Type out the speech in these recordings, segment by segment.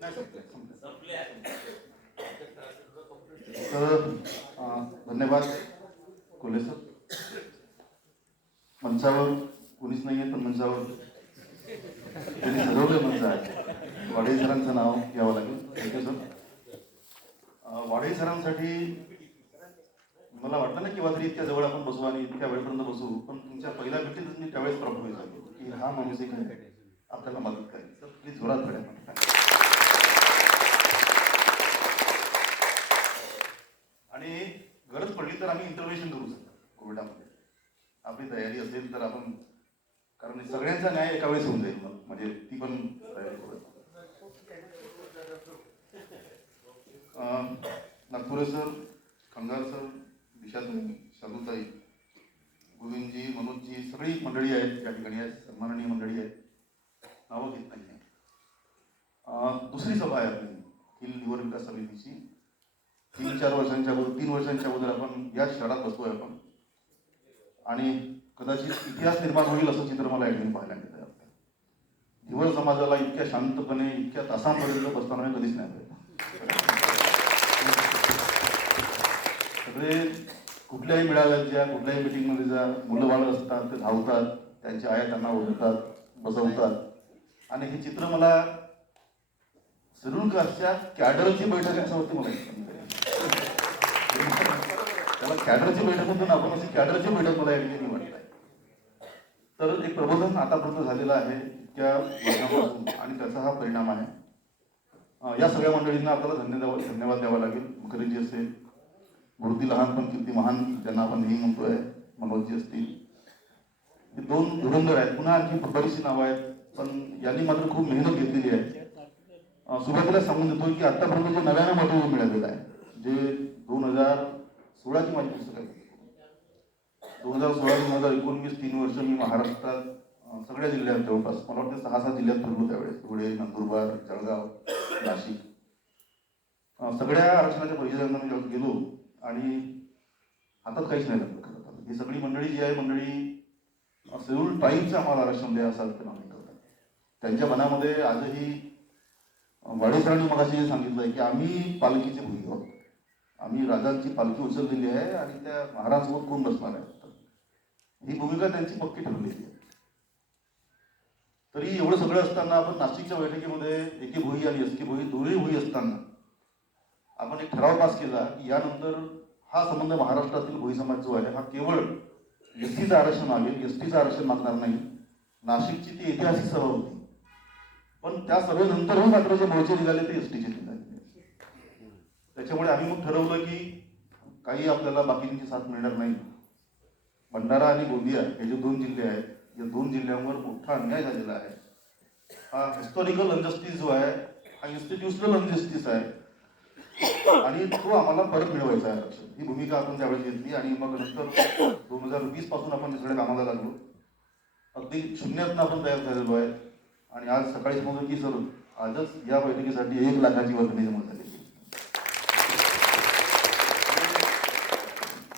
तर धन्यवाद कोल्हे सर. मंचावर कोणीच नाही आहे, पण मंचावर त्यांनी सजवलं मंच आहे. वाडे सरांचं नाव घ्यावं लागेल. Thank you sir. वाडे सरांसाठी मला वाटलं ना किंवा तरी इतक्या जवळ आपण बसू आणि इतक्या वेळपर्यंत बसू, पण तुमच्या पहिल्या भेटीतच मी त्यावेळेस प्रभावित झालो की हा माणूस एक आपल्याला मदत करेल. तर प्लीज जोरात करेल. आणि गरज पडली तर आम्ही इंटरव्हेन्शन करू शकतो कोविडामध्ये. आपली तयारी असेल तर आपण, कारण सगळ्यांचा न्याय एका वेळेस होऊन जाईल, म्हणजे ती पण तयारी करू. नागपुरे सर, खंगार सर, दिशाताई, शालूताई, गोविंदजी, मनोजजी, सगळी मंडळी आहेत या ठिकाणी आहेत, सन्माननीय मंडळी आहेत, नावं घेत नाही आहे. दुसरी सभा आहे आपली अखिल निवड विकास समितीची. 3 वर्षांच्या अगोदर आपण या शहरात बसतोय आपण, आणि कदाचित इतिहास निर्माण होईल असं चित्र मला या ठिकाणी पाहायला मिळतं. निवड समाजाला इतक्या शांतपणे इतक्या तासांपर्यंत बसताना कधीच नाही पाहिजे. सगळे कुठल्याही मेळाव्याच्या कुठल्याही मिटिंगमध्ये जा, मुलं बाळं असतात ते धावतात, त्यांच्या आया त्यांना ओढतात, बसवतात. आणि हे चित्र मला सिरुलकासच्या कॅडरची बैठक आहे असं वाटतं मला. त्याला कॅडरची बैठक म्हणून आपण अशी कॅडरची बैठक मला या ठिकाणी वाटत आहे. तर एक प्रबोधन आतापर्यंत झालेलं आहे इतक्या वर्षांपासून, आणि त्याचा हा परिणाम आहे. या सगळ्या मंडळींना आपल्याला धन्यवाद द्यावा लागेल. मुखर्जी असेल, मूर्ती लहान पण कीर्ती महान ज्यांना आपण नेहमी म्हणतोय, मनोजजी असतील, हे 2 धुरंधर आहेत. पुन्हा आणखी बरीचशी नावं आहेत, पण यांनी मात्र खूप मेहनत घेतलेली आहे. सुरुवातीला सांगून देतो की आतापर्यंत जे नव्यानं मटेरियल मिळालेलं आहे, जे 2016ची माझी पुस्तक आहे, 2016-2019 3 वर्ष मी महाराष्ट्रात सगळ्या जिल्ह्यात जवळपास मला वाटतं 6-7 जिल्ह्यात फिरलो त्यावेळेस. धुळे, नंदुरबार, जळगाव, नाशिक, सगळ्या आरक्षणाच्या परिषदांना मी गेलो आणि हातात काहीच नाही लागलं खरं तर. ही सगळी मंडळी जी आहे मंडळी शेड्यूल ट्राईबचं आम्हाला आरक्षण द्या असं मागणी करतात. त्यांच्या मनामध्ये आजही वाडेसरांनी मगाशी जे सांगितलं आहे की आम्ही पालखीचे भुई आहोत, आम्ही राजांची पालखी उचललेली आहे आणि त्या महाराजसोबत कोण बसणार आहे, ही भूमिका त्यांची पक्की ठरलेली आहे. तरी एवढं सगळं असताना आपण नाशिकच्या बैठकीमध्ये एके भोई आणि एसके भोई दोन्ही भोई असताना आपण एक ठराव पास केला की यानंतर हा संबंध महाराष्ट्रातील भोई समाज जो आहे हा केवळ एसटीचं आरक्षण मागेल, एसटीचं आरक्षण मागणार नाही. नाशिकची ती ऐतिहासिक सभा होती, पण त्या सभेनंतरही मात्र जे मोर्चे निघाले ते एसटीचे निघाले. त्याच्यामुळे आम्ही मग ठरवलं की काही आपल्याला बाकींची साथ मिळणार नाही. भंडारा आणि गोंदिया हे जे 2 जिल्हे आहेत, या 2 जिल्ह्यांवर मोठा अन्याय झालेला आहे. हा हिस्टॉरिकल अनजस्टिस जो आहे हा इन्स्टिट्यूशनल अनजस्टिस आहे, आणि तो आम्हाला परत मिळवायचा आहे आरक्षण. ही भूमिका आपण त्यावेळेस घेतली आणि मग नंतर 2020 पासून आपण सगळ्या कामाला लागलो. अगदी शून्यातनं आपण तयार झालेलो आहे. आणि आज सकाळी समजलं की सर आजच या बैठकीसाठी 1 लाखाची वर्गणी जमा झाली.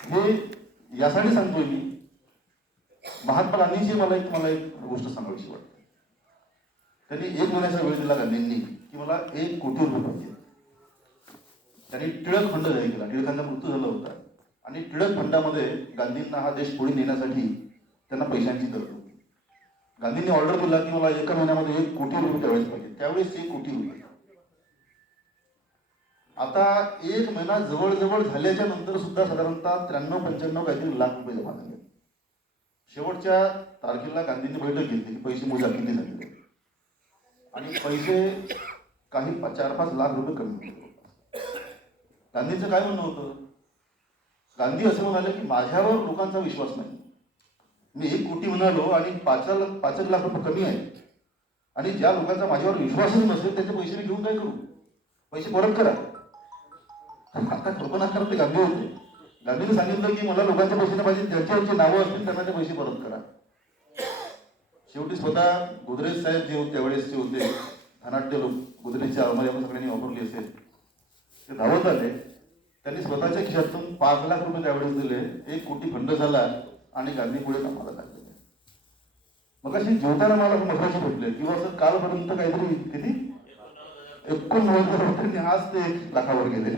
हे यासाठी सांगतोय मी, महात्मा गांधींची मला एक गोष्ट सांगावीशी वाटते. त्यांनी 1 महिन्याचा वेळ दिला गांधींनी की मला 1 कोटी रुपये पाहिजे. त्यांनी टिळक फंड जाहीर केला. टिळकांचा मृत्यू झाला होता आणि टिळक फंडामध्ये गांधींना हा देश पुढे नेण्यासाठी त्यांना पैशांची गरज होती. गांधींनी ऑर्डर दिला की मला 1 महिन्यामध्ये 1 कोटी रुपये त्यावेळेस पाहिजे. त्यावेळेस 1 कोटी रुपये. आता 1 महिना जवळजवळ झाल्याच्या नंतर सुद्धा साधारणतः 93-95 काहीतरी लाख रुपये जमा झाले. शेवटच्या तारखेला गांधींनी बैठक घेतली, पैसे मोजा किती झाले, आणि पैसे काही 4-5 लाख रुपये कमी होते. गांधींचं काय म्हणणं होतं? गांधी असं म्हणाले की माझ्यावर लोकांचा विश्वास नाही. मी 1 कोटी म्हणालो आणि 5 लाख रुपये कमी आहे, आणि ज्या लोकांचा माझ्यावर विश्वासच नसेल त्याचे पैसे मी घेऊन काय करू? पैसे परत करा. आता कल्पना करते गांधी होते. गांधींनी सांगितलं की मला लोकांच्या पैसे पाहिजे, ज्यांची नावं असतील त्यांना ते पैसे परत करा. शेवटी स्वतः गोदरेज साहेब जे होते त्यावेळेसचे होते, धनाढ्य लोक, गोदरेजची अलमारी आपण सगळ्यांनी वापरली असेल, ते धावत आले. त्यांनी स्वतःच्या खिशातून 5 लाख रुपये त्यावेळेस दिले. 1 कोटी फंड झाला आणि गांधी पुढे कामाला लागले. मग अशी जेवताना मला महत्वाचे भेटले किंवा असं कालपर्यंत काहीतरी किती 89 आज ते 1 लाखावर गेले.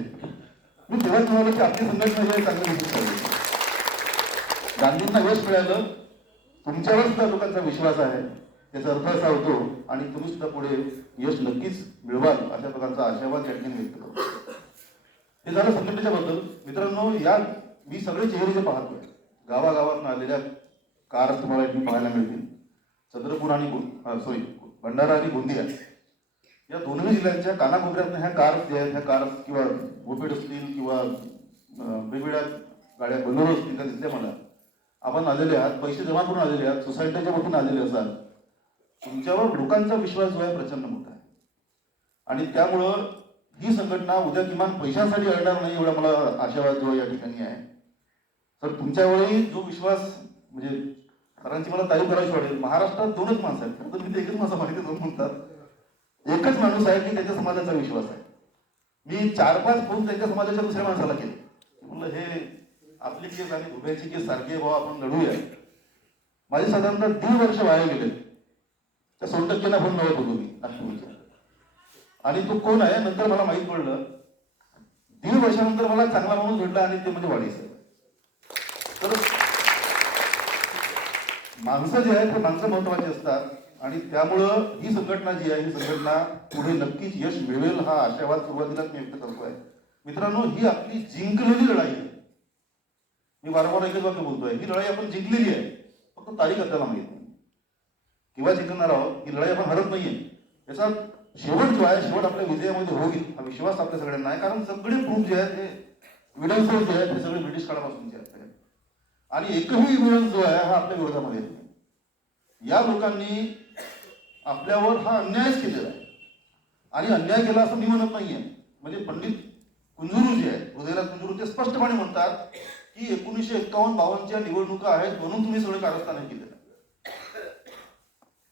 मी तेव्हाच म्हणालो की आपली संघटना ही चांगली विशेष चालली. गांधींना यश मिळालं, तुमच्यावर सुद्धा लोकांचा विश्वास आहे, याचा अर्थ असा होतो आणि तुम्ही सुद्धा पुढे यश नक्कीच मिळवाल अशा प्रकारचा आशावाद या ठिकाणी व्यक्त करतो. हे झालं संघटनेच्या बद्दल. मित्रांनो, या मी सगळे चेहरे जे पाहतोय, गावागावात आलेल्या कार तुम्हाला इथे पाहायला मिळतील. चंद्रपूर आणि भंडारा आणि गोंदिया या दोन्ही जिल्ह्यांच्या कानाकोपऱ्यात ह्या कार्स ज्या आहेत, ह्या कार्स किंवा मोपेड असतील किंवा वेगवेगळ्या गाड्या बोलेरो असतील, त्या दिसल्या मला. आपण आलेले आहात, पैसे जमा करून आलेले आहात, सोसायटीच्या वतीने आलेले असाल. तुमच्यावर लोकांचा विश्वास जो आहे प्रचंड मोठा आहे आणि त्यामुळं ही संघटना उद्या किमान पैशांसाठी अडणार नाही एवढा मला आशावाद जो या ठिकाणी आहे. तर तुमच्यावरही जो विश्वास, म्हणजे सरांची मला तारीफ करायची वाटेल. महाराष्ट्रात 2च माणसं आहेत, तर मी एकच माणसं माहिती दोन म्हणतात. एकच माणूस आहे की त्याच्या समाजाचा विश्वास आहे. मी 4-5 फोन त्यांच्या समाजाच्या दुसऱ्या माणसाला केले. म्हणलं हे आपली केस आणि धुब्याची केस सारखी भाऊ, आपण लढूया. माझे साधारणतः 1.5 वर्ष वाया गेले. त्या 100% फोन नव्हत होतो मी नागपूरच्या. आणि तो कोण आहे नंतर मला माहित पडलं. 1.5 वर्षानंतर मला चांगला माणूस भेटला आणि ते म्हणजे वाढीस. तर माणसं जे आहेत ते माणसं महत्वाची असतात आणि त्यामुळं ही संघटना जी आहे, ही संघटना पुढे नक्कीच यश मिळवेल हा आशावाद सुरुवातीलाच मी व्यक्त करतोय. मित्रांनो, ही आपली जिंकलेली लढाई आहे. मी वारंवार एकच वाक्य बोलतोय, ही लढाई आपण जिंकलेली आहे, फक्त तारीख आपल्याला माहित नाही किंवा जिंकणार आहोत. ही लढाई आपण हरत नाहीये. याचा शेवट जो आहे, शेवट आपल्या विजयामध्ये होईल हा विश्वास आपल्या सगळ्यांना आहे. कारण सगळे प्रूफ जे आहेत, हे एव्हिडन्स जे आहेत, ते सगळे ब्रिटिश काळापासूनचे आहेत आणि एकही एव्हिडन्स जो आहे हा आपल्या विरोधामध्ये आहे. या लोकांनी आपल्यावर हा अन्यायच केलेला आहे आणि अन्याय केला असं मी म्हणत नाहीये. म्हणजे पंडित कुंजरू जे आहे, हृदयराज कुंजरू, ते स्पष्टपणे म्हणतात की 1951-52च्या निवडणुका आहेत म्हणून तुम्ही सगळे कारस्थान हे केलेलं.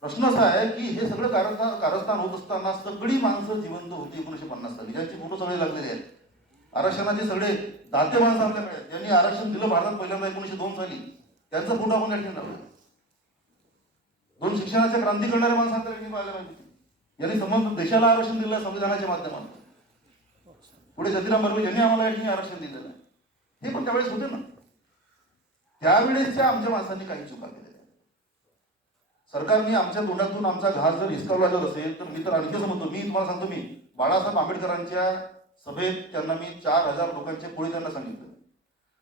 प्रश्न असा आहे की हे सगळं कारस्थान होत असताना सगळी माणसं जिवंत होती 1950 साली, ज्यांचे फोटो सगळे लागलेले आहेत. आरक्षणाचे सगळे दाते माणसं आपल्याकडे, ज्यांनी आरक्षण दिलं भारतात पहिल्यांदा 1902 साली, त्यांचा फोटो आपण या ठिकाणी लावला. 2 शिक्षणाच्या क्रांती करणाऱ्या माणसांच्या ठिकाणी पाहायला पाहिजे. यांनी संबंध देशाला आरक्षण दिलं संविधानाच्या माध्यमातून. पुढे ज्योतिराव बर्वे यांनी आम्हाला या ठिकाणी आरक्षण दिलेलं आहे. हे पण त्यावेळेस होते ना. त्यावेळेसच्या आमच्या माणसांनी काही चुका केल्या. सरकारने आमच्या तोंडातून आमचा घास जर हिसकावला जात असेल तर मी तर आणखी समजतो. मी तुम्हाला सांगतो, मी बाळासाहेब आंबेडकरांच्या सभेत त्यांना मी 4,000 लोकांचे पोळी त्यांना सांगितलं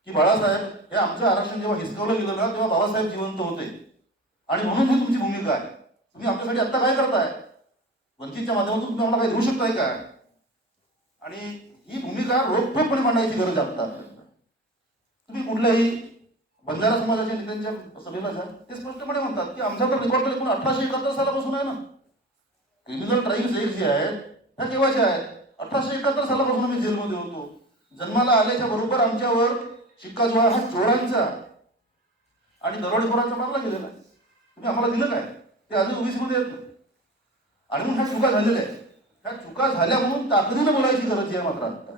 की बाळासाहेब, हे आमचं आरक्षण जेव्हा हिसकावलं गेलं ना, तेव्हा बाबासाहेब जिवंत होते आणि म्हणून ही तुमची भूमिका आहे. तुम्ही आमच्यासाठी आता काय करताय? वंचितच्या माध्यमातून तुम्ही आम्हाला काही देऊ शकताय काय? आणि ही भूमिका रोखठोकपणे मांडायची गरज आता. तुम्ही कुठल्याही बंजारा समाजाच्या नेत्यांच्या सभेला जा, ते स्पष्टपणे म्हणतात की आमचा तर रेकॉर्ड एकूण 1871 सालापासून आहे ना. क्रिमिनल ट्रायल्स एक जे आहेत त्या केव्हाच्या आहेत? 1871 सालापासून आम्ही जेलमध्ये होतो. जन्माला आल्याच्या बरोबर आमच्यावर शिक्का जो आहे हा चोरांचा आणि दरोडेखोरांचा मारला गेलेला आहे. तुम्ही आम्हाला दिलं काय? ते अजून ओबीसी मध्ये येत. आणि मग ह्या चुका झालेल्या आहेत. ह्या चुका झाल्या म्हणून ताकदीनं बोलायची गरज आहे. मात्र आता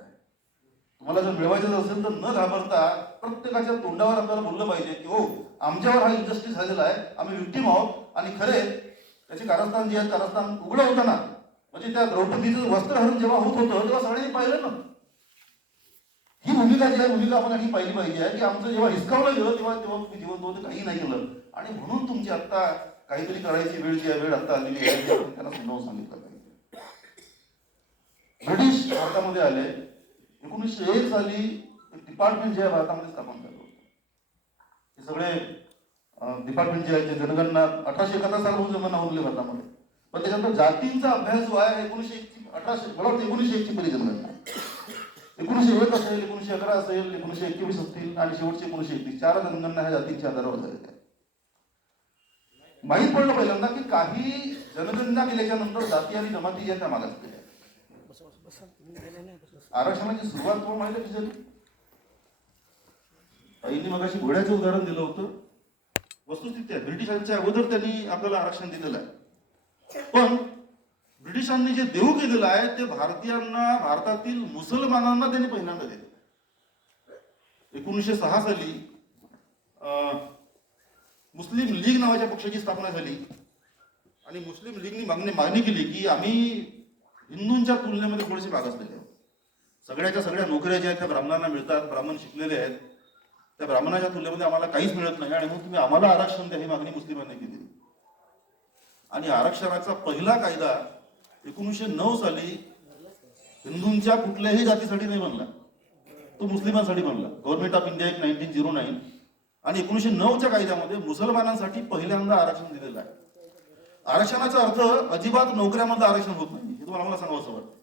तुम्हाला जर मिळवायचं असेल तर न घाबरता प्रत्येकाच्या तोंडावर आपल्याला बोललं पाहिजे की हो, आमच्यावर हा इनजस्टिस झालेला आहे, आम्ही विक्टीम आहोत आणि खरे त्याचे कारस्थान जे आहे, कारस्थान उघडं होतं ना. म्हणजे त्या द्रौपदीचं वस्त्रहरण जेव्हा होत होतं तेव्हा सगळ्यांनी पाहिलं ना. ही भूमिका जी आहे, भूमिका आपण आणखी पाहिली पाहिजे आहे की आमचं जेव्हा हिसकावलं गेलं तेव्हा तुम्ही जिवंत होते, काही नाही केलं. आणि म्हणून तुमची आता काहीतरी करायची वेळ जी आहे, वेळ आता आलेली आहे, त्यांना समजावून सांगितलं पाहिजे. ब्रिटिश भारतामध्ये आले 1901 साली. एक डिपार्टमेंट जे आहे भारतामध्ये स्थापन झालं होतं. हे सगळे डिपार्टमेंट जे आहे ते जनगणना 1871 सालापासून जनगणना होऊन गेली भारतामध्ये. पण त्याच्यानंतर जातींचा अभ्यास जो आहे 1901 ची पहिली जनगणना. 1901 असेल, 1911 असेल, 1921 असतील आणि शेवटचे 1931, 4 जनगणना ह्या जातींच्या आधारावर झालेल्या. माहीत पडलं पहिल्यांदा की काही जनगणना केल्याच्या नंतर जाती आणि जमाती ज्या त्या मागास केल्या. आरक्षणाची सुरुवात तुम्हाला माहिती आहे कशी झाली? आईने मगाशी घोड्याचं उदाहरण दिलं होतं. वस्तुस्थिती ब्रिटिशांच्या अगोदर त्यांनी आपल्याला आरक्षण दिलेलं आहे. पण ब्रिटिशांनी जे देऊ केलेलं आहे ते भारतीयांना, भारतातील मुसलमानांना त्यांनी पहिल्यांदा दिलं. 1906 साली मुस्लिम लीग नावाच्या पक्षाची स्थापना झाली आणि मुस्लिम लीगनी मागणी केली की आम्ही हिंदूंच्या तुलनेमध्ये थोडेसे मागासलेले आहेत. सगळ्याच्या सगळ्या नोकऱ्या ज्या आहेत त्या ब्राह्मणांना मिळतात, ब्राह्मण शिकलेले आहेत, त्या ब्राह्मणाच्या तुलनेमध्ये आम्हाला काहीच मिळत नाही आणि मग तुम्ही आम्हाला आरक्षण द्या ही मागणी मुस्लिमांनी केली. आणि आरक्षणाचा पहिला कायदा 1909 साली हिंदूंच्या कुठल्याही जातीसाठी नाही बनला, तो मुस्लिमांसाठी बनला. गव्हर्नमेंट ऑफ इंडिया 1909 आणि 1909च्या कायद्यामध्ये मुसलमानांसाठी पहिल्यांदा आरक्षण दिलेलं आहे. आरक्षणाचा अर्थ अजिबात नोकऱ्यामधलं आरक्षण होत नाही, हे तुम्हाला मला सांगावं असं वाटतं.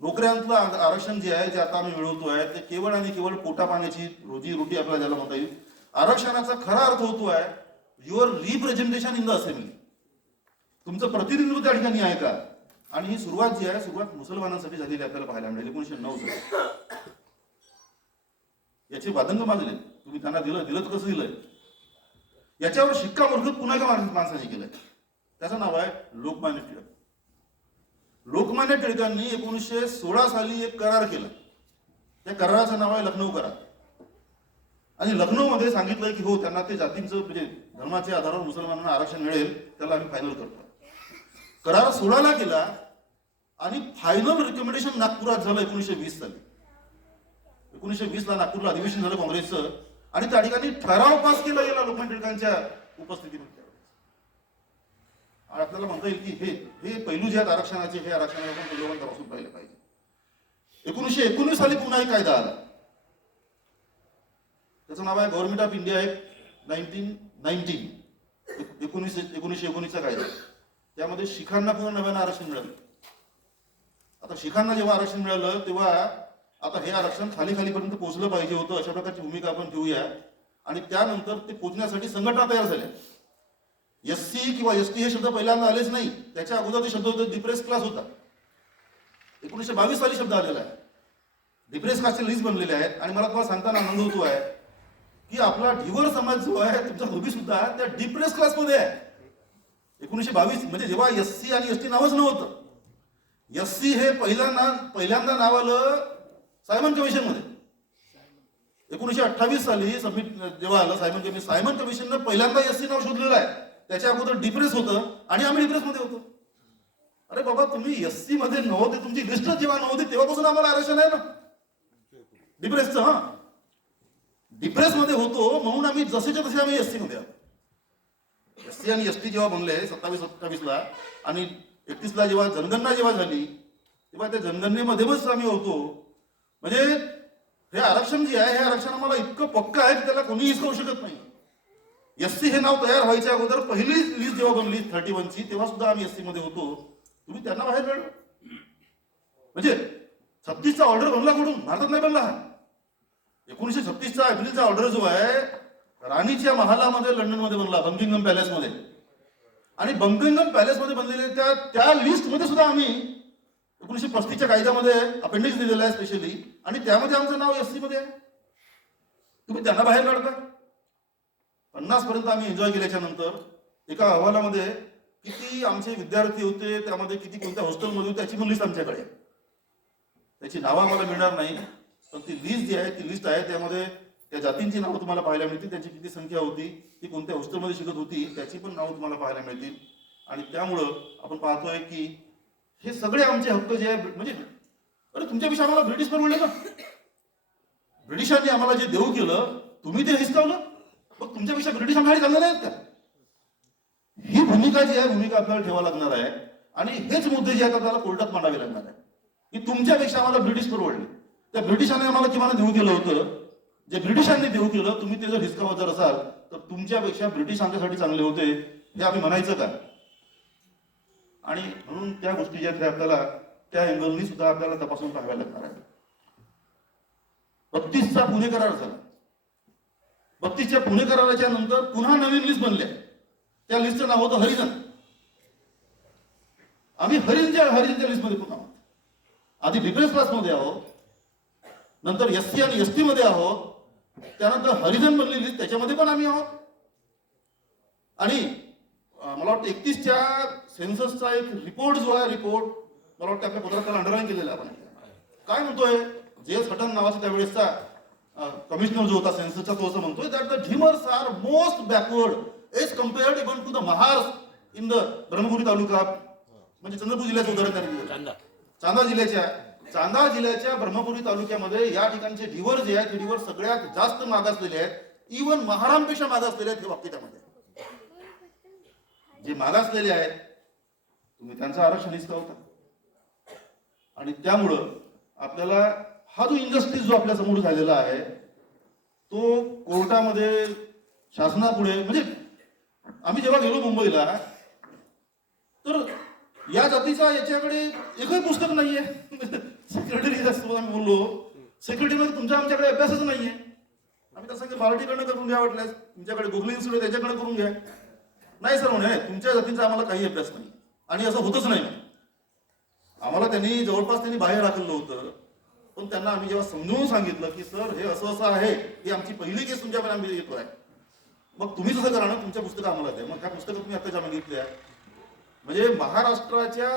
नोकऱ्यांतलं आरक्षण जे आहे, जे आता आम्ही मिळवतोय, ते केवळ आणि केवळ पोटा पाण्याची रोजी रोटी आपल्याला ज्याला म्हणता येईल. आरक्षणाचा खरा अर्थ होतो आहे your representation in the assembly, तुमचं प्रतिनिधित्व त्या ठिकाणी आहे का. आणि ही सुरुवात जी आहे, सुरुवात मुसलमानांसाठी झालेली आपल्याला पाहायला मिळेल 1909 साली. याचे वादंग माजले, तुम्ही त्यांना दिलं तर कसं दिलंय. याच्यावर शिक्कामोर्तब पुन्हा एका माणसाने केलंय, त्याचं नाव आहे लोकमान्य टिळक. लोकमान्य टिळकांनी 1916 साली एक करार केला, त्या कराराचं नाव आहे लखनौ करार. आणि लखनौमध्ये सांगितलंय की हो, त्यांना ते जातींचं म्हणजे धर्माच्या आधारावर मुसलमानांना आरक्षण मिळेल, त्याला आम्ही फायनल करतो. करार 16ला केला आणि फायनल रिकमेंडेशन नागपुरात झालं 1920 साली. 1920ला नागपूरला अधिवेशन झालं काँग्रेसचं आणि त्या ठिकाणी ठराव पास केला गेला लोकमान्य टिळकांच्या उपस्थितीमध्ये. आणि आपल्याला म्हणता येईल की हे पैलू जे आहेत आरक्षणाचे, हे आरक्षणाला आपण मूल्यवंतापासून पाहिले पाहिजे. 1919 साली पुन्हा एक कायदा आला, त्याचं नाव आहे गव्हर्नमेंट ऑफ इंडिया 1919, 1919चा कायदा. त्यामध्ये शिखांना पुन्हा नव्यानं आरक्षण मिळालं. आता शिखांना जेव्हा आरक्षण मिळालं तेव्हा आता हे आरक्षण खालीपर्यंत पोहोचलं पाहिजे होतं, अशा प्रकारची भूमिका आपण घेऊया. आणि त्यानंतर ते पोहोचण्यासाठी संघटना तयार झाल्या. एससी किंवा एसटी हे शब्द पहिल्यांदा आलेच नाही, त्याच्या अगोदर ते शब्द होते डिप्रेस क्लास होता. 1922 साली शब्द आलेला आहे. डिप्रेस क्लासचे लिस्ट बनलेले आहेत. आणि मला तुम्हाला सांगताना आनंद होतो आहे की आपला ढिवर समाज जो आहे, तुमचा धोबी सुद्धा त्या डिप्रेस क्लासमध्ये आहे. 1922 म्हणजे जेव्हा एससी आणि एसटी नावच नव्हतं. एससी हे पहिल्यांदा नाव आलं सायमन कमिशन मध्ये. 1928 साली सबमिट जेव्हा आलं सायमन कमिशननं पहिल्यांदा एससी नाव शोधलेलं आहे. त्याच्या अगोदर डिप्रेस होतं आणि आम्ही डिप्रेस मध्ये होतो. अरे बाबा, तुम्ही एससी मध्ये नव्हते, तुमची लिस्ट जेव्हा नव्हती तेव्हापासून आम्हाला आरक्षण आहे ना डिप्रेसचं. हा, डिप्रेस मध्ये होतो म्हणून आम्ही जसेच्या तसे आम्ही एससी मध्ये आलो. एससी आणि एसटी जेव्हा बनले 27-28ला आणि 31ला जेव्हा जनगणना जेव्हा झाली तेव्हा त्या जनगणनेमध्येच आम्ही होतो. म्हणजे हे आरक्षण जे आहे, हे आरक्षण आम्हाला इतकं पक्क आहे की त्याला कोणी हिसकावू शकत नाही. एससी हे नाव तयार व्हायच्या अगोदर पहिली लिस्ट जेव्हा बनली 31ची, तेव्हा सुद्धा आम्ही एससी मध्ये होतो. तुम्ही त्यांना बाहेर काढलं. म्हणजे 36चा ऑर्डर बनला कुठून? भारतात नाही बनला. 1936चा एप्रिलचा ऑर्डर जो आहे राणीच्या महालामध्ये लंडनमध्ये बनला, बकिंगहॅम पॅलेसमध्ये. आणि बकिंगहॅम पॅलेसमध्ये बनलेल्या त्या लिस्टमध्ये सुद्धा आम्ही 1935च्या कायद्यामध्ये अपेंडिक्स दिलेला आहे स्पेशली, आणि त्यामध्ये आमचं नाव एससी मध्ये आहे. तुम्ही त्यांना बाहेर काढता. 50 पर्यंत आम्ही एन्जॉय केल्याच्या नंतर एका अहवालामध्ये किती आमचे विद्यार्थी होते, त्यामध्ये किती कोणत्या हॉस्टेलमध्ये होते त्याची पण लिस्ट आमच्याकडे. त्याची नावं आम्हाला मिळणार नाही, पण ती लिस्ट जी आहे ती लिस्ट आहे. त्यामध्ये त्या जातींची नावं तुम्हाला पाहायला मिळतील, त्यांची किती संख्या होती, ती कोणत्या हॉस्टेलमध्ये शिकत होती त्याची पण नावं तुम्हाला पाहायला मिळतील. आणि त्यामुळं आपण पाहतोय की हे सगळे आमचे हक्क जे आहे, म्हणजे अरे तुमच्यापेक्षा आम्हाला ब्रिटिश परवडले ना. ब्रिटिशांनी आम्हाला जे देऊ केलं तुम्ही ते हिसकावलं, मग तुमच्यापेक्षा ब्रिटिश आम्हाला चालले नाहीत का? ही भूमिका जी आहे, भूमिका आपल्याला ठेवावी लागणार आहे. आणि हेच मुद्दे जे आहेत आपल्याला कोर्टात मांडावे लागणार आहे की तुमच्यापेक्षा आम्हाला ब्रिटिश परवडले. त्या ब्रिटिशांनी आम्हाला किमान देऊ केलं होतं, जे ब्रिटिशांनी देऊ केलं तुम्ही ते जर हिसकावत जर असाल तर तुमच्यापेक्षा ब्रिटिश आमच्यासाठी चांगले होते हे आम्ही म्हणायचं का? आणि म्हणून त्या गोष्टी ज्या आहेत आपल्याला त्या अँगलनी सुद्धा आपल्याला तपासून पाहाव्या लागणार आहे. 32चा पुणे करार झाला. 32च्या पुणे कराराच्या नंतर पुन्हा नवीन लिस्ट बनल्या. त्या लिस्टचं नाव होतं हरिजन. आम्ही हरिजनच्या लिस्टमध्ये पुन्हा आधी डिप्रेस क्लासमध्ये आहोत, नंतर एससी आणि एसटी मध्ये आहोत, त्यानंतर हरिजन बनलेली लिस्ट त्याच्यामध्ये पण आम्ही आहोत. आणि मला वाटतं 31च्या सेन्ससचा एक रिपोर्ट जो आहे, रिपोर्ट मला वाटतं आपल्या पत्रकाला अंडरलाईन केलेला आपण. काय म्हणतोय जे.एस. हटन नावाचा त्यावेळेसचा कमिशनर जो होता सेन्ससचा, तो असं म्हणतोय that the Dhimars are most backward as compared even to the Mahar in the Brahmapuri taluka म्हणजे चंद्रपूर जिल्ह्याचं उदाहरण त्यांनी दिलं. चांदा जिल्ह्याच्या ब्रह्मपुरी तालुक्यामध्ये या ठिकाणचे डिव्हर जे आहेत, डिव्हर सगळ्यात जास्त मागासलेले आहेत. इव्हन महारामपेक्षा मागासलेले आहेत हे बाबतीत त्यामध्ये. जे मागासलेले आहेत तुम्ही त्यांचं आरक्षण हिसकावता. आणि त्यामुळं आपल्याला हा जो इनजस्टिस जो आपल्या समोर झालेला आहे तो कोर्टामध्ये शासनापुढे, म्हणजे आम्ही जेव्हा गेलो मुंबईला तर या जातीचा याच्याकडे एकही पुस्तक नाहीये. सेक्रेटरी आम्ही बोललो, सेक्रेटरीमध्ये तुमच्या आमच्याकडे अभ्यासच नाहीये. आम्ही तसं मराठीकडनं करून घ्या वाटल्यास, तुमच्याकडे गुगल इन्स्टिट्यूट त्याच्याकडे करून घ्या. नाही सर म्हणे तुमच्या जातीचा आम्हाला काही अभ्यास नाही आणि असं होतच नाही. आम्हाला त्यांनी जवळपास बाहेर हाकललं होतं. पण त्यांना आम्ही जेव्हा समजून सांगितलं की सर हे असं असं आहे, ही आमची पहिली केस तुमच्याकडे आम्ही येतोय, मग तुम्ही तसं करा ना, तुमच्या पुस्तकं आम्हाला द्या. मग ह्या पुस्तकं तुम्ही आत्ताच्या मागितल्या. म्हणजे महाराष्ट्राच्या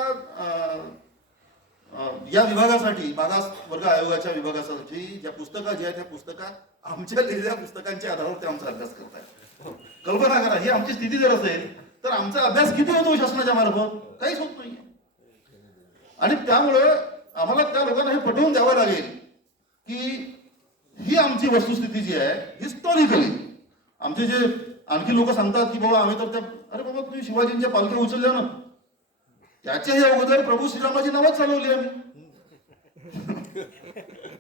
या विभागासाठी, मागास वर्ग आयोगाच्या विभागासाठी ज्या पुस्तकं जी आहेत त्या पुस्तका आमच्या लिहिलेल्या पुस्तकांच्या आधारावर ते आमचा अभ्यास करतायत. कल्पना करा, ही आमची स्थिती जर असेल तर आमचा अभ्यास किती होतो शासनाच्या मार्फत? काहीच होत नाही. आणि त्यामुळं आम्हाला त्या लोकांना हे पटवून द्यावं लागेल की ही आमची वस्तुस्थिती जी आहे हिस्टॉरिकली. आमचे जे आणखी लोक सांगतात की बाबा आम्ही तर त्या, अरे बाबा तुम्ही शिवाजींच्या पालख्या उचलल्या ना, त्याच्याही अगोदर प्रभू श्रीरामाची नावच चालवली आम्ही.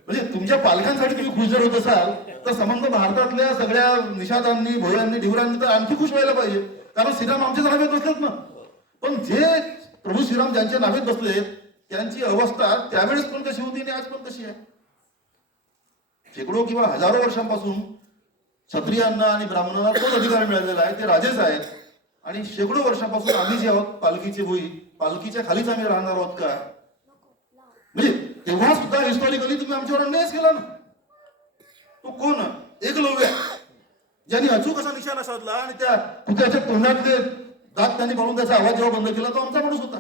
म्हणजे तुमच्या पालख्यांसाठी तुम्ही खुश जर होत असाल तर संबंध भारतातल्या सगळ्या निषादांनी, भोयांनी, ढिवरांनी तर आणखी खुश व्हायला पाहिजे, कारण श्रीराम आमच्याच नावेत बसलेत ना. पण जे प्रभू श्रीराम ज्यांच्या नावेत बसलेत त्यांची अवस्था त्यावेळेस पण कशी होती आणि आज पण कशी आहे? शेकडो किंवा हजारो वर्षांपासून क्षत्रियांना आणि ब्राह्मणांना तोच अधिकार मिळालेला आहे, ते राजेच आहेत. आणि शेकडो वर्षांपासून आम्ही जे आहोत पालखीचे भुई, पालखीच्या खालीच आम्ही राहणार आहोत का? म्हणजे तेव्हा सुद्धा हिस्टॉरिकली तुम्ही आमच्यावर अन्यायच केला ना. तो कोण? एकलव्य, ज्यांनी अचूक असा निशाणा साधला आणि त्या कुत्र्याच्या तोंडातले दात त्यांनी पाडून त्याचा आवाज जेव्हा बंद केला तो आमचा माणूस होता.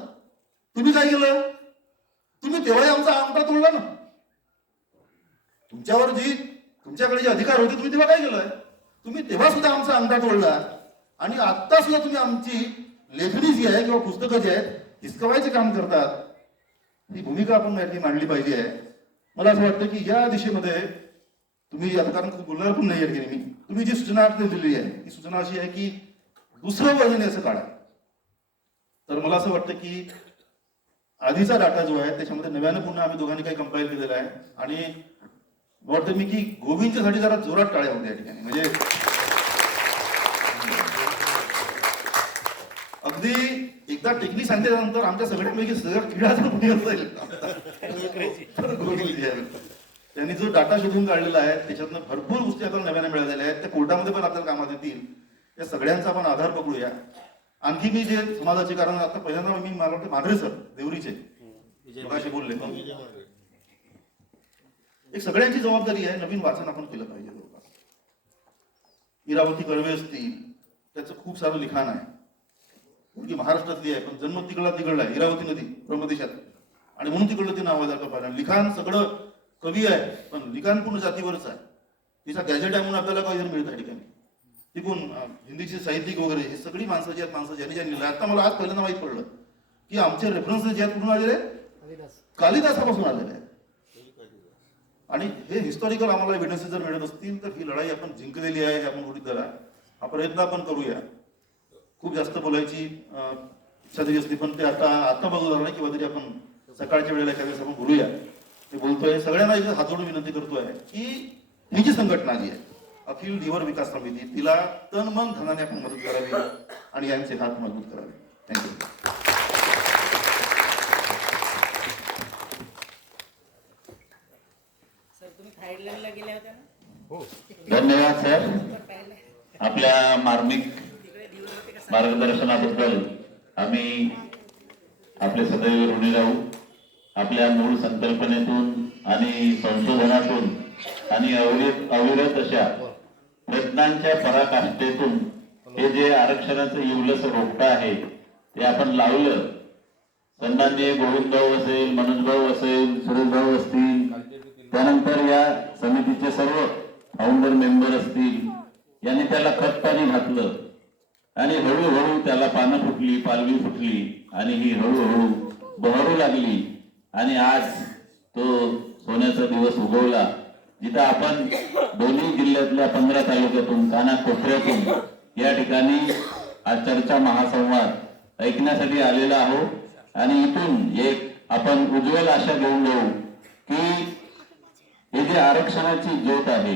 तुम्ही काय केलं? तुम्ही तेव्हाही आमचा अंगठा तोडला ना. तुमच्याकडे जे अधिकार होते तुम्ही तेव्हा काय केलंय? तुम्ही तेव्हा सुद्धा आमचा अंगठा तोडला. आणि आता सुद्धा तुम्ही आमची लेखणी जी आहे किंवा पुस्तकं जी आहेत हिसकवायचे काम करतात. ही भूमिका आपण मांडली पाहिजे. मला असं वाटतं की या दिशेमध्ये तुम्ही आता, कारण बोलणार पण नाही आहे की मी, तुम्ही जी सूचना दिलेली आहे ती सूचना अशी आहे की दुसरं वर्जन असं काढा. तर मला असं वाटतं की आधीचा डाटा जो आहे त्याच्यामध्ये नव्यानं पुन्हा आम्ही दोघांनी काही कंपाईल केलेला आहे. आणि वाटतं मी की गोविंदच्यासाठी जरा जोरात टाळ्या होत्या या ठिकाणी. म्हणजे अगदी एकदा टेक्निक सांगितल्यानंतर आमच्या सगळ्यांपैकी सगळं किडा जर कोणी असेल त्यांनी जो डाटा शोधून काढलेला आहे त्याच्यातनं भरपूर गोष्टी आपल्याला नव्याने मिळालेल्या आहेत. त्या कोर्टामध्ये पण आपल्याला कामात येतील. या सगळ्यांचा आपण आधार पकडूया. आणखी मी जे समाजाचे, कारण आता पहिल्यांदा मी मला वाटतं माधरे सर देवरीचे मगाशी बोलले, एक सगळ्यांची जबाबदारी आहे, नवीन वाचन आपण केलं पाहिजे. इरावती कर्वे असतील, त्याचं खूप सारं लिखाण आहे. मुलगी महाराष्ट्रातली आहे पण जन्म तिकडला आहे, इरावती नदी ब्रह्मदेशात, आणि म्हणून तिकडलं ते नाव आहे पाहिजे. लिखाण सगळं कवी आहे पण लिखाण पूर्ण जातीवरच आहे. तिचा गॅजेट आहे म्हणून आपल्याला काही मिळत आहे ठिकाणी. तिकून हिंदीचे साहित्यिक वगैरे हे सगळी माणसं जी आहेत, माणसं ज्यांनी लिहिलं. आता मला आज पहिल्यांदा माहीत पडलं की आमचे रेफरन्स जे आहेत कुठून आलेले? कालिदासापासून आलेले आहेत. आणि हे हिस्टॉरिकल आम्हाला एव्हिडन्सेस जर मिळत असतील तर ही लढाई आपण जिंकलेली आहे हे आपण गृहीत धरा. हा प्रयत्न आपण करूया. खूप जास्त बोलायची इच्छा तरी असली पण ते आता बघू नाही, किंवा तरी आपण सकाळच्या वेळेला एखाद्या वेळेस आपण बोलूया. ते बोलतोय सगळ्यांना हात जोडून विनंती करतोय की ही जी संघटना जी आहे अखिल धीवर विकास समिती, तिला तन मन धनाने आपण मदत करावी आणि यांचे हात मजबूत करावे. थँक्यू. धन्यवाद सर. आपल्या मार्मिक मार्गदर्शनाबद्दल आम्ही आपले सदैव ऋणी राहू. आपल्या मूळ संकल्पनेतून आणि संशोधनातून आणि अविरत अशा प्रयत्नांच्या पराकाष्ठेतून हे जे आरक्षणाचं इवलस रोपटं आहे ते आपण लावलं. सन्माननीय गोविंदभाऊ असेल, मनोजभाऊ असेल, सुरेशभाऊ असतील, त्यानंतर या समितीचे सर्व फाउंडर मेंबर असतील, यांनी त्याला खत पाणी घातलं आणि हळूहळू त्याला पानं फुटली, पालवी फुटली आणि ही हळूहळू बहरू लागली आणि आज तो सोन्याचा दिवस उगवला. जिथं आपण दोन्ही जिल्ह्यातल्या 15 तालुक्यातून, कानाकोपऱ्यातून या ठिकाणी हा चर्चा महासंवाद ऐकण्यासाठी आलेला आहोत आणि इथून एक आपण उज्ज्वल आशा घेऊन जाऊ की हे जे आरक्षणाची ज्योत आहे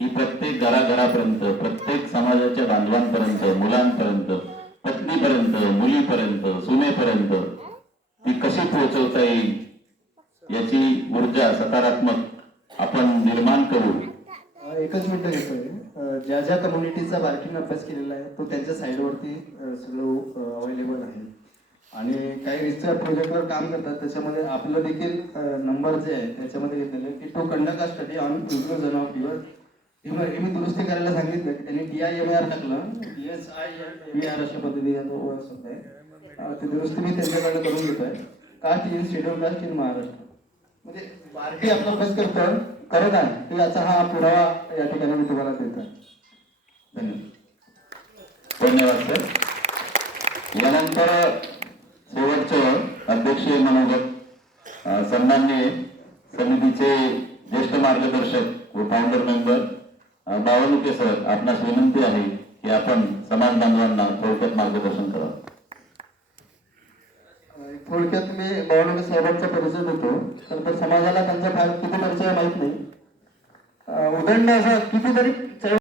ही प्रत्येक घराघरापर्यंत, प्रत्येक समाजाच्या बांधवांपर्यंत, मुलांपर्यंत, पत्नीपर्यंत, मुलीपर्यंत, सुनेपर्यंत ती कशी पोहोचवता येईल याची ऊर्जा सकारात्मक आपण निर्माण करू. एकच मिनिट घेतोय. ज्या ज्या कम्युनिटीचा बारकीनं अभ्यास केलेला आहे तो त्यांच्या साईडवरती सगळं अवेलेबल आहे आणि काही रिसर्च प्रोजेक्टवर काम करतात. त्याच्यामध्ये आपलं देखील नंबर जे आहे त्याच्यामध्ये घेतलेलं आहे की to conduct a study on inclusion of your. हे मी दुरुस्ती करायला सांगितलं की त्यांनी DIMAR टाकलं, DSIMAR अशा पद्धतीने तो शब्द आहे. ती दुरुस्ती मी त्यांच्याकडे करून घेतोय. Caste in schedule caste in Maharashtra म्हणजे बारकी आपला अभ्यास करत आहे की याचा हा पुरावा या ठिकाणी मी तुम्हाला देतो. धन्यवाद. धन्यवाद सर. यानंतर शेवटचं अध्यक्षीय मनोगत सन्माननीय समितीचे ज्येष्ठ मार्गदर्शक व फाउंडर मेंबर बावलुके सर, आपणास विनंती आहे की आपण समाज बांधवांना थोडक्यात मार्गदर्शन करावं. थोडक्यात मी बावनकुळे साहेबांचा परिचय देतो. तर समाजाला त्यांचा फार किती परिचय माहित नाही. उदंड असं कितीतरी